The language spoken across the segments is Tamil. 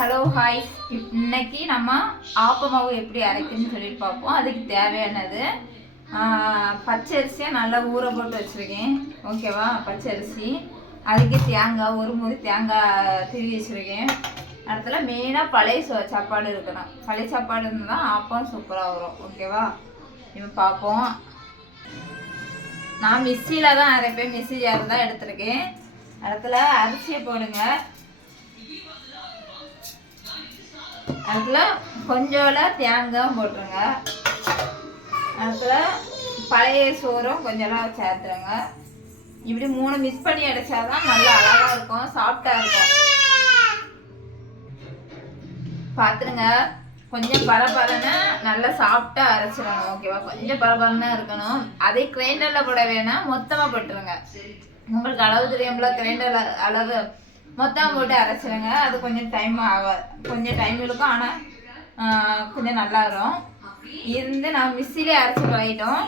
Hello hi. இன்னைக்கு நம்ம ஆப்ப மாவு எப்படி அரைக்குன்னு சொல்லிட்டு பார்ப்போம். அதுக்கு தேவையானது பச்சரிசியை நல்லா ஊற போட்டு வச்சுருக்கேன். ஓகேவா? பச்சரிசி, அதுக்கு தேங்காய், ஒரு மூடி தேங்காய் திருவி வச்சுருக்கேன். இடத்துல மெயினாக பழைய சாப்பாடு இருக்கணும். பழைய சாப்பாடு இருந்தால் தான் ஆப்பம் சூப்பராக வரும். ஓகேவா? இப்போ பார்ப்போம். நான் மிக்சியில் தான் அரைப்பேன். மிக்சி ஜார் தான் எடுத்துருக்கேன். இடத்துல அரிசியை போடுங்க. அதில் கொஞ்சோல தேங்காய் போட்டுருங்க. அதில் பழைய சோறும் கொஞ்சம் சேர்த்துருங்க. இப்படி 3 மிக்ஸ் பண்ணி அடைச்சாதான் நல்லா அழகாக இருக்கும், சாஃப்டாக இருக்கும். பார்த்துருங்க. கொஞ்சம் பரபரன்னு நல்லா சாஃப்டாக அரைச்சிடணும். ஓகேவா? கொஞ்சம் பரபரன்னு இருக்கணும். அதே கிரைண்டரில் போட வேணாம், மொத்தமாக போட்டுருங்க. உங்களுக்கு அளவு தெரியும்ல, கிரைண்டர் அளவு மொத்தம் போட்டு அரைச்சிடுங்க. அது கொஞ்சம் டைம் கொஞ்சம் டைம் இருக்கும், ஆனால் கொஞ்சம் நல்லா வரும். இருந்து நான் மிக்சிலே அரைச்சி பழகிட்டோம்.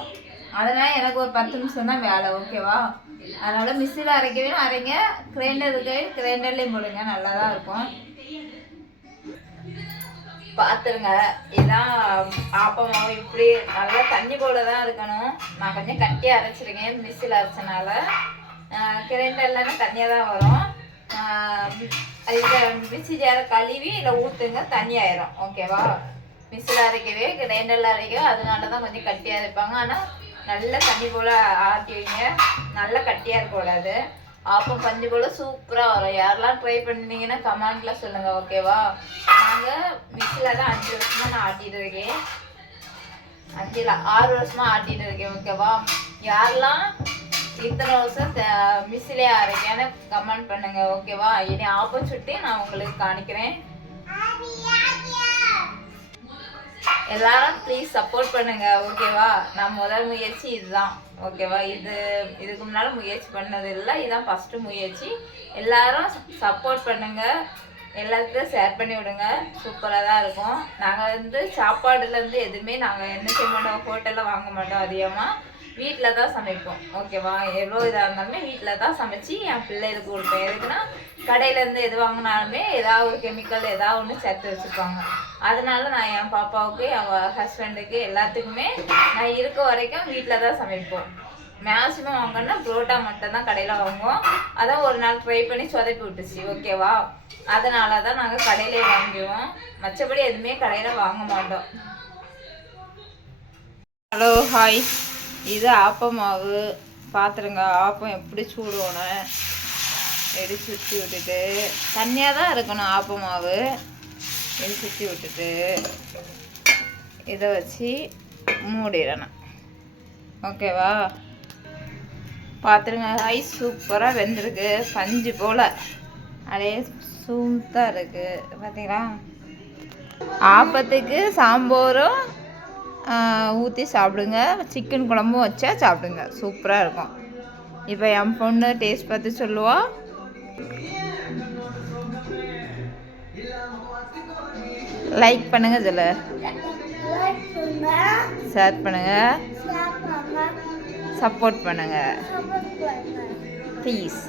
அதனால் எனக்கு ஒரு 10 நிமிஷம் தான் வேலை. ஓகேவா? அதனால் மிக்சியில் அரைக்கவே அரைங்க, கிரைண்டர்லேயும் போடுங்க, நல்லா தான் இருக்கும். பார்த்துருங்க. இதுதான் ஆப்பமாவும். இப்படி நல்லா தண்ணி போல தான் இருக்கணும். நான் கொஞ்சம் கட்டியாக அரைச்சிருக்கேன் மிக்சியில் அரைச்சனால. கிரைண்டர்லன்னா தண்ணியாக தான் வரும். இதை மிக்சி ஜாரை கழுவி இல்லை ஊற்றுங்க, தண்ணி ஆயிரும். ஓகேவா? மிக்சியில் அரைக்கவே கிரைண்டரில் அரைக்கவே அதனால தான் கொஞ்சம் கட்டியாக இருப்பாங்க. ஆனால் நல்லா தண்ணி போல் ஆட்டி வைங்க. நல்லா கட்டியாக இருக்கக்கூடாது. ஆப்பம் பஞ்சு போல் சூப்பராக வரும். யாரெல்லாம் ட்ரை பண்ணிங்கன்னா கமெண்ட்டில் சொல்லுங்கள். ஓகேவா? நாங்கள் மிக்சியில் தான் 5 வருஷமாக நான் ஆட்டிகிட்டு இருக்கேன். 6 வருஷமாக ஆட்டிகிட்டு இருக்கேன். ஓகேவா? யாரெல்லாம் இத்தனை வருஷம் மிக்சிலே அரைக்கான கமெண்ட் பண்ணுங்க. ஓகேவா? இனி ஆப்பம் சுட்டி நான் உங்களுக்கு காணிக்கிறேன். எல்லாரும் ப்ளீஸ் சப்போர்ட் பண்ணுங்க. ஓகேவா? நான் முதல் முயற்சி இதுதான். ஓகேவா? இதுக்கு முன்னால் முயற்சி பண்ணது இல்லை, இதுதான் ஃபஸ்ட்டு முயற்சி. எல்லாரும் சப்போர்ட் பண்ணுங்க. எல்லாத்துக்கும் ஷேர் பண்ணி விடுங்க. சூப்பராக தான் இருக்கும். நாங்கள் சாப்பாடுலேருந்து எதுவுமே நாங்கள் என்ன செய்ய மாட்டோம், ஹோட்டலில் வாங்க மாட்டோம். அதிகமாக வீட்டில் தான் சமைப்போம். ஓகேவா? எவ்வளோ இதாக இருந்தாலுமே வீட்டில் தான் சமைச்சி என் பிள்ளைகளுக்கு கொடுப்பேன். எதுக்குன்னா கடையிலேருந்து எது வாங்கினாலுமே ஏதாவது ஒரு கெமிக்கல் ஏதாவது ஒன்று சேர்த்து வச்சுருப்பாங்க. அதனால நான் என் பாப்பாவுக்கு, என் ஹஸ்பண்டுக்கு, எல்லாத்துக்குமே நான் இருக்க வரைக்கும் வீட்டில் தான் சமைப்போம். மேக்ஸிமம் வாங்கினா புரோட்டா மட்டும் தான் கடையில் வாங்குவோம். அதான் ஒரு நாள் ட்ரை பண்ணி சொதப்பி விட்டுச்சு. ஓகேவா? அதனால தான் நாங்கள் கடையிலே வாங்குவோம். மற்றபடி எதுவுமே கடையில் வாங்க மாட்டோம். Hello hi. இது ஆப்பம் மாவு. பார்த்துருங்க. ஆப்பம் எப்படி சூடுவோன்னு எடி சுற்றி விட்டுட்டு தண்ணியாக தான் இருக்கணும். ஆப்பம் மாவு எடி சுற்றி விட்டுட்டு இதை வச்சு மூடிடணும். ஓகேவா? பார்த்துருங்க. ஐஸ் சூப்பராக வெந்திருக்கு, பஞ்சு போல் அப்படியே சூப்பராக இருக்குது. பார்த்தீங்களா? ஆப்பத்துக்கு சாம்பாரும் ஊற்றி சாப்பிடுங்க. சிக்கன் குழம்பும் வச்சா சாப்பிடுங்க, சூப்பராக இருக்கும். இப்போ என் பொண்ணு டேஸ்ட் பார்த்து சொல்லுவா. லைக் பண்ணுங்க, சொல்ல ஷேர் பண்ணுங்க, சப்போர்ட் பண்ணுங்க ப்ளீஸ்.